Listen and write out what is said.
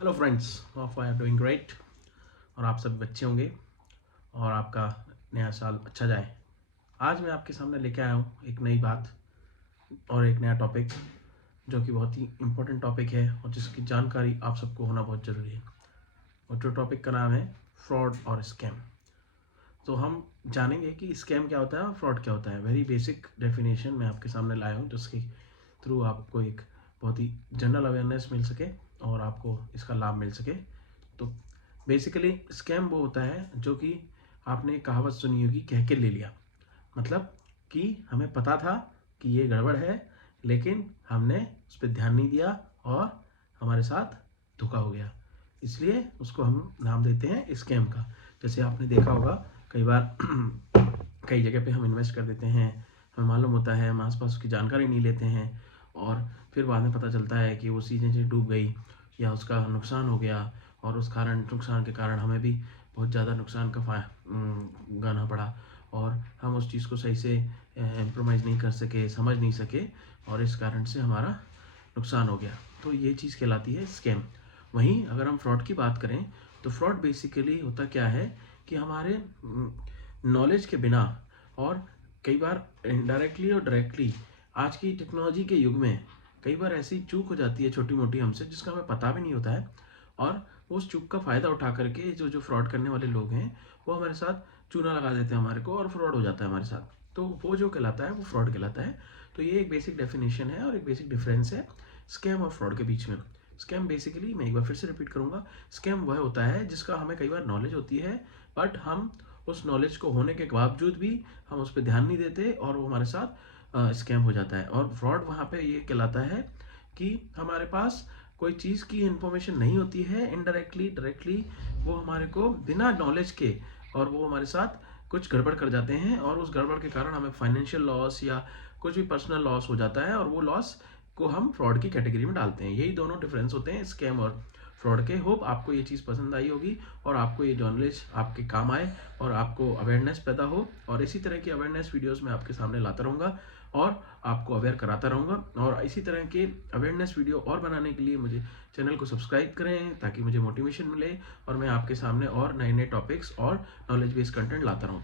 Hello friends, hope I R doing great. और आप सब बच्चे होंगे और आपका नया साल अच्छा जाए। आज मैं आपके सामने लेके आया हूँ एक नई बात और एक नया टॉपिक, जो कि बहुत ही इम्पोर्टेंट टॉपिक है और जिसकी जानकारी आप सबको होना बहुत ज़रूरी है। और जो टॉपिक का नाम है फ्रॉड और स्कैम। तो हम जानेंगे कि स्कैम क्या होता है और फ्रॉड क्या होता है। वेरी बेसिक डेफिनेशन मैं आपके सामने लाया हूँ, जिसके थ्रू आपको एक बहुत ही जनरल अवेयरनेस मिल सके और आपको इसका लाभ मिल सके। तो बेसिकली स्कैम वो होता है जो कि आपने कहावत सुनी होगी, कह के ले लिया। मतलब कि हमें पता था कि ये गड़बड़ है, लेकिन हमने उस पर ध्यान नहीं दिया और हमारे साथ धोखा हो गया। इसलिए उसको हम नाम देते हैं स्कैम का। जैसे आपने देखा होगा कई बार कई जगह पे हम इन्वेस्ट कर देते हैं, हमें मालूम होता है, हम आसपास उसकी जानकारी नहीं लेते हैं और फिर बाद में पता चलता है कि वो चीज़ें जो डूब गई या उसका नुकसान हो गया और उस नुकसान के कारण हमें भी बहुत ज़्यादा नुकसान का गाना पड़ा और हम उस चीज़ को सही से इम्प्रोवाइज़ नहीं कर सके, समझ नहीं सके और इस कारण से हमारा नुकसान हो गया। तो ये चीज़ कहलाती है स्कैम। वहीं अगर हम फ्रॉड की बात करें तो फ्रॉड बेसिकली होता क्या है कि हमारे नॉलेज के बिना और कई बार इनडायरेक्टली और डायरेक्टली आज की टेक्नोलॉजी के युग में कई बार ऐसी चूक हो जाती है छोटी मोटी हमसे, जिसका हमें पता भी नहीं होता है और उस चूक का फ़ायदा उठा करके जो जो फ्रॉड करने वाले लोग हैं वो हमारे साथ चूना लगा देते हैं हमारे को और फ्रॉड हो जाता है हमारे साथ। तो वो जो कहलाता है वो फ्रॉड कहलाता है। तो ये एक बेसिक डेफिनेशन है और एक बेसिक डिफरेंस है स्कैम और फ्रॉड के बीच में। स्कैम बेसिकली, मैं एक बार फिर से रिपीट करूँगा, स्कैम वह होता है जिसका हमें कई बार नॉलेज होती है बट हम उस नॉलेज को होने के बावजूद भी हम उस पर ध्यान नहीं देते और वो हमारे साथ स्कैम हो जाता है। और फ्रॉड वहाँ पे ये कहलाता है कि हमारे पास कोई चीज़ की इंफॉर्मेशन नहीं होती है, इनडायरेक्टली डायरेक्टली वो हमारे को बिना नॉलेज के और वो हमारे साथ कुछ गड़बड़ कर जाते हैं और उस गड़बड़ के कारण हमें फाइनेंशियल लॉस या कुछ भी पर्सनल लॉस हो जाता है और वो लॉस को हम फ्रॉड की कैटेगरी में डालते हैं। यही दोनों डिफरेंस होते हैं स्कैम और फ्रॉड के। होप आपको ये चीज़ पसंद आई होगी और आपको ये नॉलेज आपके काम आए और आपको अवेयरनेस पैदा हो। और इसी तरह की अवेयरनेस वीडियोस मैं आपके सामने लाता रहूँगा और आपको अवेयर कराता रहूँगा। और इसी तरह के अवेयरनेस वीडियो और बनाने के लिए मुझे चैनल को सब्सक्राइब करें ताकि मुझे मोटिवेशन मिले और मैं आपके सामने और नए नए टॉपिक्स और नॉलेज बेस्ड कंटेंट लाता रहूँ।